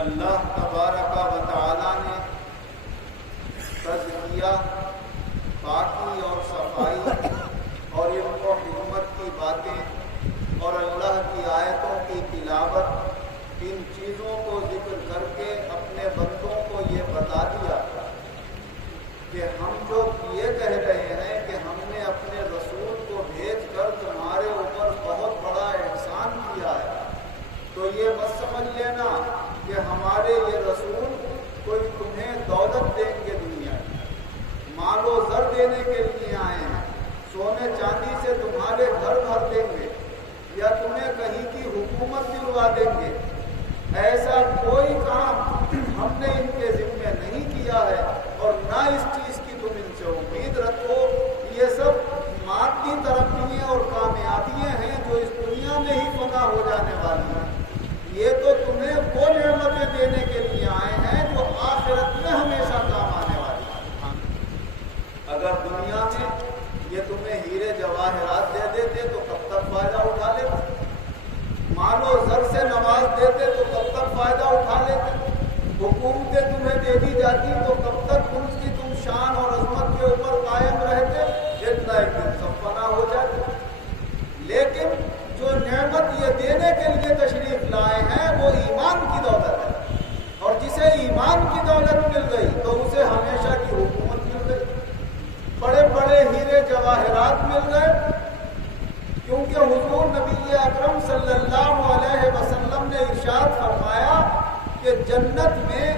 اللہ تبارک و تعالی نے تزکیہ، پاکی اور صفائی اور علم و حکمت کی باتیں اور اللہ کی آیتوں کی تلاوت، ان چیزوں کو ذکر کر کے اپنے بندوں کو یہ بتا دیا کہ ہم جو یہ کہہ رہے ہیں کہ ہم نے اپنے رسول کو بھیج کر تمہارے اوپر بہت بڑا احسان کیا ہے، تو یہ مت سمجھ لینا کہ ہمارے یہ رسول کوئی تمہیں دولت دیں گے، دنیا میں مال و زر دینے کے لیے آئے ہیں، سونے چاندی سے تمہارے گھر بھر دیں گے یا تمہیں کہیں کی حکومت دلوا دیں گے، ایسا کوئی کام ہم نے ان کے ذمے نہیں کیا ہے، اور نہ اس چیز کی تم ان سے امید رکھو۔ یہ سب مادی ترقیاں اور کامیابیاں ہیں جو اس دنیا میں ہی فنا ہو جانے والی ہیں، یہ تو تمہیں وہ نعمتیں دینے کے لیے آئے ہیں جو آخرت میں ہمیشہ کام آنے والی ہیں۔ اگر دنیا میں یہ تمہیں ہیرے جواہرات دے دیتے تو کب تک فائدہ اٹھا لیتے، مال و زر سے نواز دیتے تو کب تک فائدہ اٹھا لیتے، حکومتیں تمہیں دے دی جاتی تو کب تک ان کی تم شان اور عظمت کے اوپر قائم رہتے، اتنا ایک دن سب فنا ہو جاتے۔ لیکن جو نعمت یہ دینے کے لیے تشریف لائے ہیں وہ ایمان کی دولت ہے، اور جسے ایمان کی دولت مل گئی تو اسے ہمیشہ کی حکومت مل گئی، بڑے بڑے ہیرے جواہرات مل گئے، کیونکہ حضور نبی اکرم صلی اللہ علیہ وسلم نے ارشاد فرمایا کہ جنت میں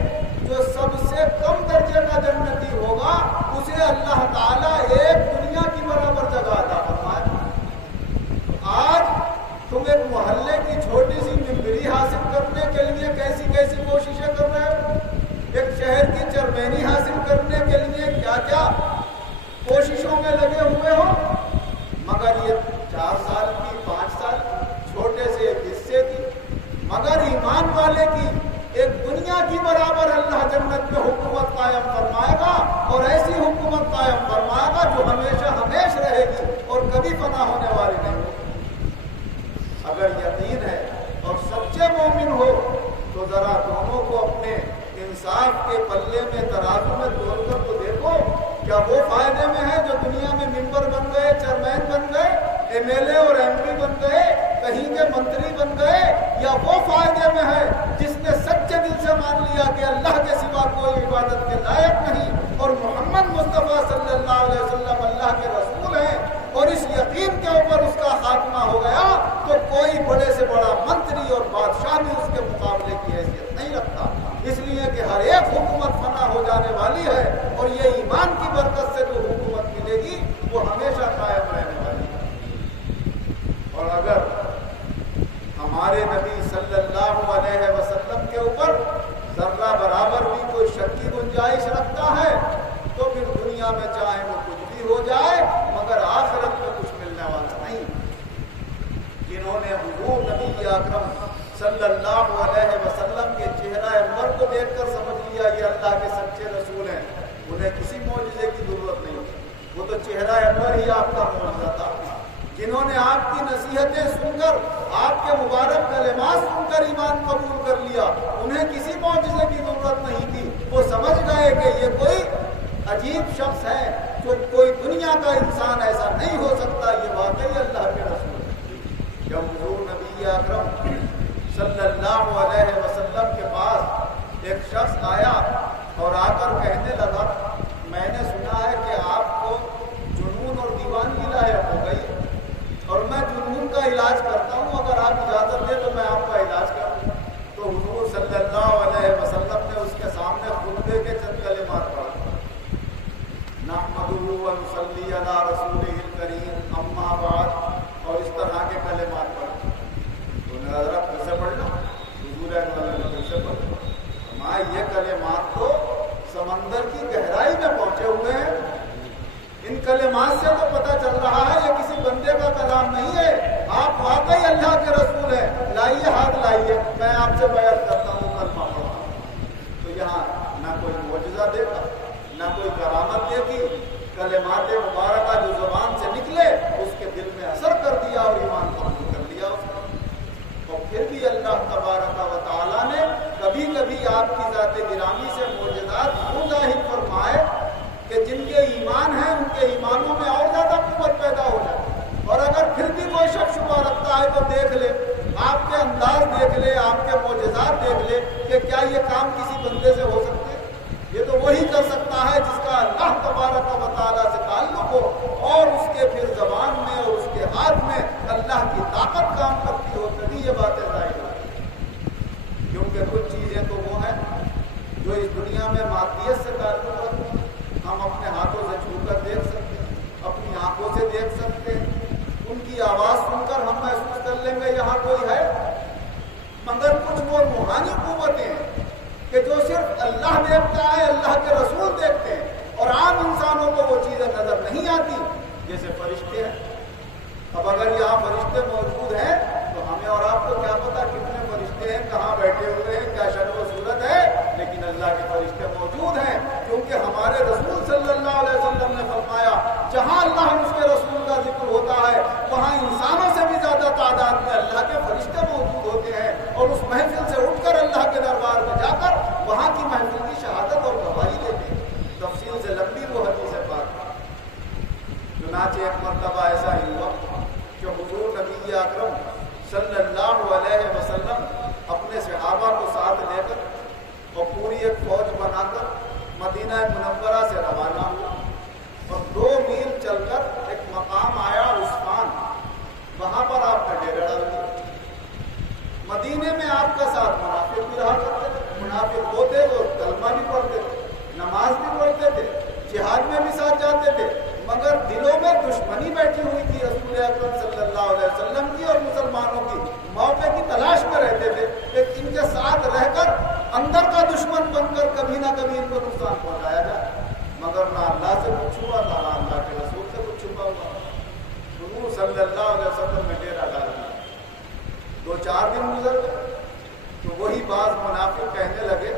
جو سب سے کم درجے کا جنتی ہوگا اسے اللہ تعالیٰ ایک دنیا کی برابر جگہ عطا فرمائے۔ آج تم ایک محلے کی چھوٹی سی ممبری حاصل کرنے کے لیے کیسی کیسی کوششیں کر رہے ہو، ایک شہر کی چیئرمینی حاصل کرنے کے لیے کیا کیا کوششوں میں لگے ہوئے ہو، مگر یہ 4 سال کی 5 سال چھوٹے سے ایک حصے کی، مگر ایمان والے کی ایک دنیا کی برابر اللہ جنت میں حکومت قائم فرمائے گا، اور ایسی حکومت قائم فرمائے گا جو ہمیشہ ہمیش رہے گی اور کبھی فنا ہونے والی نہیں ہوگی۔ اگر یقین ہے اور سچے مومن ہو تو ذرا دونوں کو اپنے انصاف کے پلے میں ترازو میں تول کر تو دیکھو، کیا وہ فائدے میں ہے جو دنیا میں ممبر بن گئے، چیئرمین بن گئے، ایم ایل اے اور ایم پی بن گئے، کہیں کے منتری بن گئے، یا وہ فائدے میں ہے جس نے سچے دل سے مان لیا کہ اللہ کے سوا کوئی عبادت کے لائق نہیں اور محمد مصطفیٰ صلی اللہ علیہ وسلم اللہ کے رسول ہیں، اور اس یقین کے اوپر اس کا خاتمہ ہو گیا تو کوئی بڑے سے بڑا منتری اور بادشاہ بھی اس کے مقابلے کی حیثیت نہیں رکھتا، اس لیے کہ ہر ایک حکومت فنا ہو جانے والی ہے، اور یہ ایمان کی برکت سے جو حکومت ملے گی وہ ہمیشہ قائم رہنے والی ہے۔ اور اگر ہمارے نبی صلی اللہ علیہ وسلم کے اوپر ذرہ برابر بھی کوئی شک کی گنجائش رکھتا ہے تو پھر دنیا میں چاہے وہ کچھ بھی ہو جائے مگر آخرت میں کچھ ملنے والا نہیں۔ جنہوں نے حضور نبی اکرم صلی اللہ علیہ وسلم کے چہرہ انور کو دیکھ کر سمجھ لیا یہ اللہ کے سچے رسول ہیں، انہیں کسی معجزے کی ضرورت نہیں، وہ تو چہرہ انور ہی آپ کا معجزہ تھا۔ جنہوں نے آپ کی نصیحتیں سن کر، آپ کے مبارک کلمات سن کر ایمان قبول کر لیا، انہیں کسی معجزے کی ضرورت نہیں تھی، وہ سمجھ گئے کہ یہ کوئی عجیب شخص ہے، جو کوئی دنیا کا انسان ایسا نہیں ہو سکتا، یہ واقعی اللہ کے رسول ہے۔ جب حضور نبی اکرم صلی اللہ علیہ وسلم کے پاس ایک شخص آیا اور آ کر کہنے لگا، میں نے سنا ہے کہ آپ کو جنون اور دیوانگی لاحق ہو گئی اور میں جنون کا علاج کرتا ہوں، اگر آپ اجازت دیں تو میں آپ کا علاج کروں۔ تو حضور صلی اللہ علیہ وسلم نے اس کے سامنے خطبے کے چند کلمات پڑھا، نحمدہ و نصلی علی رسولہ الکریم اما بعد، اور اس طرح کے کلمات پڑھا۔ تو ذرا پھر سے پڑھنا، حضور اکرم نے پھر سے پڑھا، ہمارے یہ کلمات تو سمندر کی گہرائی میں پہنچے ہوئے ہیں، ان کلمات سے تو پتہ چل رہا ہے یہ کسی بندے کا کلام نہیں ہے، آپ واقعی اللہ کے رسول ہیں، لائیے ہاتھ لائیے، میں آپ سے بیعت کرتا ہوں، کلمہ پڑھا۔ تو یہاں نہ کوئی معجزہ دیکھا، نہ کوئی کرامت دیکھی، کلمات مبارکہ جو زبان سے نکلے اس کے دل میں اثر کر دیا اور ایمان قبول کر لیا اس نے۔ اور پھر بھی اللہ تبارک و تعالیٰ نے کبھی کبھی کبھی آپ کی ذات گرامی سے معجزات یوں ظاہر فرمائے کہ جن کے ایمان ہیں ان کے ایمانوں میں اور زیادہ قوت پیدا ہو جائے. اور اگر پھر بھی کوئی شک شبہ رکھتا ہے تو دیکھ لے، آپ کے انداز دیکھ لے، آپ کے معجزات دیکھ لے کہ کیا یہ کام کسی بندے سے ہو سکتے ہیں. یہ تو وہی کر سکتا ہے جس کا اللہ تبارک و تعالیٰ سے تعلق ہو اور اس کے پھر زبان میں اور اس کے ہاتھ میں اللہ کی طاقت کام کرتی ہو، تبھی یہ باتیں ظاہر ہوتی ہیں. کیونکہ کچھ چیزیں تو وہ ہیں جو اس دنیا میں مادیت سے تعلق رکھتی ہیں. ہم اپنے ہاتھوں سے چھو کر دیکھ سکتے ہیں، اپنی آنکھوں سے دیکھ سکتے ہیں، ان کی آواز سن کر ہم محسوس کر لیں گے یہاں کوئی ہے. مگر کچھ وہ روحانی قوتیں ہیں کہ جو صرف اللہ دیکھتا ہے، اللہ کے رسول دیکھتے ہیں، اور عام انسانوں کو وہ چیزیں نظر نہیں آتی. جیسے فرشتے ہیں. اب اگر یہاں فرشتے موجود ہیں تو ہمیں اور آپ کو کیا پتا کتنے فرشتے ہیں، کہاں بیٹھے ہوئے ہیں، کیا شکل و صورت ہے، لیکن اللہ کے فرشتے موجود ہیں. کیونکہ ہمارے رسول صلی اللہ علیہ وسلم نے فرمایا جہاں اللہ اور اس کے رسول کا ذکر ہوتا ہے وہاں انسانوں سے بھی زیادہ تعداد میں اللہ کے فرشتے موجود ہوتے ہیں، اور اس محفل سے اٹھ کر اللہ کے دربار میں جا کر وہاں کی محفل کی شہادت اور گواہی دیتے ہیں. تفصیل سے لمبی وہ حدیث پاک. چنانچہ ایک مرتبہ ایسا ہی ہوا کہ حضور نبی اکرم صلی اللہ علیہ وسلم اپنے صحابہ کو ساتھ لے کر اور پوری ایک فوج بنا کر مدینہ منورہ سے روانہ ہوا، اور 2 میل چل کر ایک مقام آیا عثمان. وہاں پر آپ کا ڈیرا ڈال دیا. مدینے میں آپ کا ساتھ منافق بھی رہا کرتے تھے. منافق ہوتے تو کلمہ بھی پڑھتے تھے، نماز بھی پڑھتے تھے، جہاد میں بھی ساتھ جاتے تھے، مگر دلوں میں دشمنی بیٹھی ہوئی تھی رسول اکرم صلی اللہ علیہ وسلم کی اور مسلمانوں کی. موقع کی تلاش میں رہتے تھے کہ ان کے ساتھ رہ کر اندر کا دشمن بن کر کبھی نہ کبھی ان کو نقصان پہنچایا جائے. مگر نہ اللہ سے کچھ ہوا، نہ اللہ کے رسول سے کچھ چھپا ہوا. حضور صلی اللہ علیہ وسلم نے ڈیرا ڈال دیا. 2-4 دن گزر گئے تو وہی بعض منافق کہنے لگے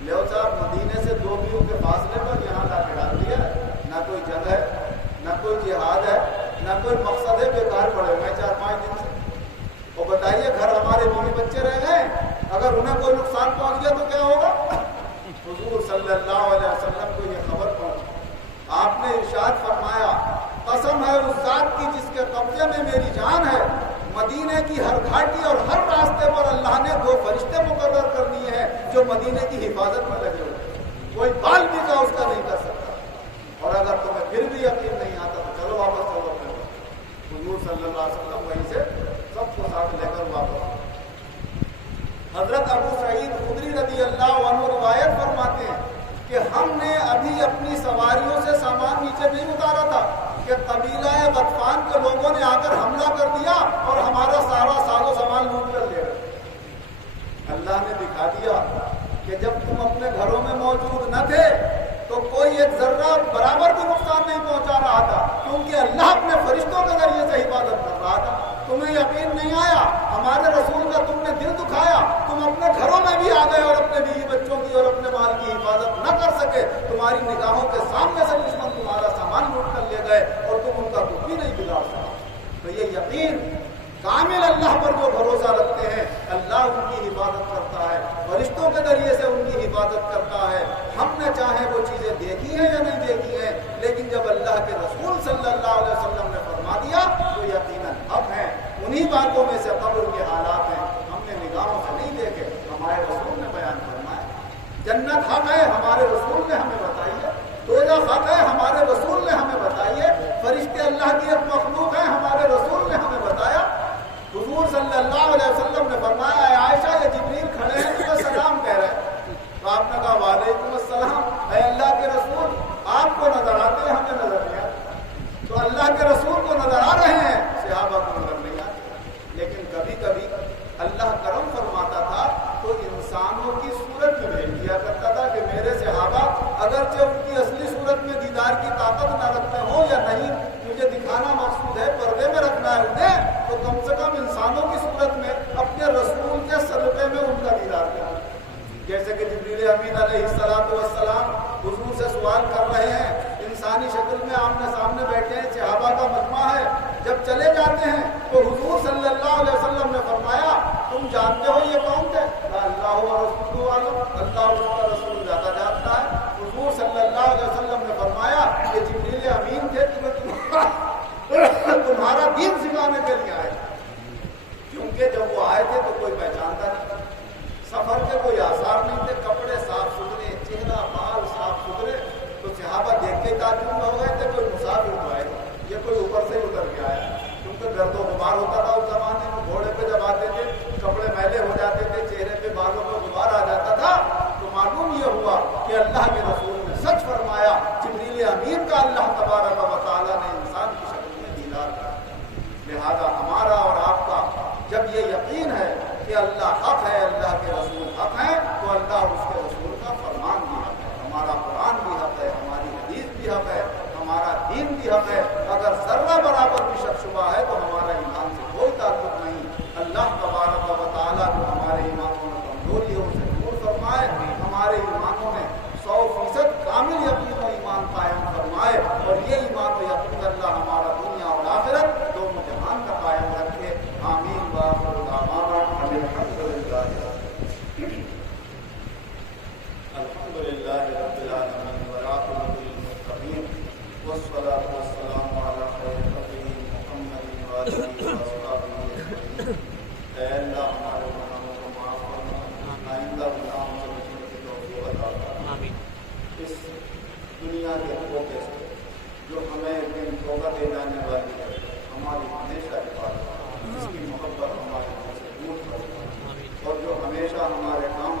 لیو صاحب مدینے سے 2 میل کے فاصلے پر یہاں لا کے ڈال دیا ہے، نہ کوئی جنگ ہے، نہ کوئی جہاد ہے، نہ کوئی مقصد ہے، بیکار پڑے ہوئے 4-5 دن سے. اور بتائیے گھر ہمارے بیوی بچے رہ گئے، اگر انہیں کوئی نقصان پہنچ گیا تو کیا ہوگا؟ حضور صلی اللہ علیہ وسلم کو یہ خبر پہنچی. آپ نے ارشاد فرمایا قسم ہے اس ذات کی جس کے قبضے میں میری جان ہے، مدینے کی ہر گھاٹی اور ہر راستے پر اللہ نے 2 فرشتے مقرر کر دیے ہیں جو مدینے کی حفاظت میں لگے ہوئے. کوئی بال بھی کا اس کا نہیں کر سکتا. اور اگر تمہیں پھر بھی یقین نہیں آتا تو چلو واپس چلو اپنے وقت. حضور صلی اللہ علیہ وسلم وہیں سے سب کو ساتھ لے کر واپس. حضرت ابو سعید خدری رضی اللہ عنہ روایت فرماتے ہیں کہ ہم نے ابھی اپنی سواریوں سے سامان نیچے نہیں اتارا تھا کہ قبیلہ غطفان کے لوگوں نے آ کر حملہ کر دیا اور ہمارا سارا ساز و سامان لوٹ کر لے گئے. اللہ نے دکھا دیا کہ جب تم اپنے گھروں میں موجود نہ تھے تو کوئی ایک ذرہ برابر بھی نقصان نہیں پہنچا رہا تھا، کیونکہ اللہ اپنے فرشتوں کے ذریعے سے حفاظت کر رہا تھا. تمہیں یقین نہیں آیا، ہمارے رسول کا تم نے دل دکھایا، تم اپنے گھروں میں بھی آ گئے اور اپنے بیوی بچوں کی اور اپنے مال کی حفاظت نہ کر سکے. تمہاری نگاہوں کے سامنے سے دشمن تمہارا سامان لوٹ کر لے گئے اور تم ان کا کچھ بھی نہیں بگاڑ سکا. تو یہ یقین کامل اللہ پر جو بھروسہ رکھتے ہیں اللہ ان کی حفاظت کرتا ہے، فرشتوں کے ذریعے سے ان کی حفاظت کرتا ہے. ہم نے چاہے وہ چیزیں دیکھی ہیں یا نہیں دیکھی ہیں، لیکن جب اللہ کے رسول صلی اللہ علیہ وسلم نے فرما دیا تو یقیناً اب ہیں. انہی باتوں میں سے قبر کے حالات ہیں، ہم نے نگاہوں سے نہیں دیکھے، ہمارے رسول نے بیان فرمایا. جنت حق ہے، ہمارے رسول نے ہمیں بتائی ہے. دوزخ حق ہے، ہمارے رسول نے ہمیں بتائی ہے. فرشتے اللہ کی ایک مخلوق ہیں، ہمارے رسول نے ہمیں بتایا. حضور صلی اللہ علیہ وسلم نے فرمایا اے عائشہ یہ جبریل کھڑے ہیں تمہیں سلام کہہ رہے ہیں. تو آپ نے کہا وعلیکم السلام. اے اللہ کے رسول آپ کو نظر آتے ہیں، ہمیں نظر نہیں آتے. تو اللہ کے رسول کو نظر آ رہے ہیں، صحابہ کو نظر نہیں آتے. لیکن کبھی کبھی اللہ کرم فرماتا تھا تو انسانوں کی صورت میں بھیج دیا کرتا تھا کہ میرے صحابہ اگرچہ ان کی اصلی صورت میں دیدار کی طاقت نہ رکھتے ہوں یا نہیں، مجھے دکھانا مقصود ہے، پردے میں رکھنا ہے انہیں، تو کم سے کم انسانوں کی صورت میں اپنے رسول کے صدقے میں ان کا دیدار کریں. جیسے کہ جبریل امین علیہ السلام حضور سے سوال کر رہے ہیں، انسانی شکل میں آمنے سامنے بیٹھے ہیں، صحابہ کا مجمع ہے. جب چلے جاتے ہیں تو حضور صلی اللہ علیہ وسلم نے فرمایا تم جانتے ہو یہ کون تھے؟ اللہ و رسولہ حق ہے، اللہ کے رسول حق ہیں، تو اللہ اور اس کے رسول کا فرمان بھی حق ہے، ہمارا قرآن بھی حق ہے، ہماری حدیث بھی حق ہے، ہمارا دین بھی حق ہے۔ اگر ذرہ برابر بھی شک شبہ ہے تو ہمارا ایمان سے کوئی تعلق نہیں۔ اللہ تبارک و تعالیٰ جو ہمارے ایمانوں میں کمزوری ہے اسے دور فرمائے، ہمارے ایمانوں میں 100% کامل یقین و ایمان قائم فرمائے، اور یہ ایمان و یقین اللہ ہمارا دنیا اور آخرت دونوں جہان کا قائم رکھے۔ آمین۔ وآخر دعوانا ان الحمد للہ رب العالمین والعاقبۃ للمتقین والصلاۃ والسلام علی خیر خلقہ محمد وآلہ وصحبہ اجمعین۔ اے اللہ ہمارے گناہوں کو معاف فرما، آئندہ گناہوں سے بچنے کی توفیق عطا فرما۔ اس دنیا کے دھوکے سے جو ہمیں ایک دن دھوکہ دے جانے والی ہے، ہماری ہمیشہ حفاظت، جس کی محبت ہمارے دل سے دور کرنا، اور جو ہمیشہ ہمارے کام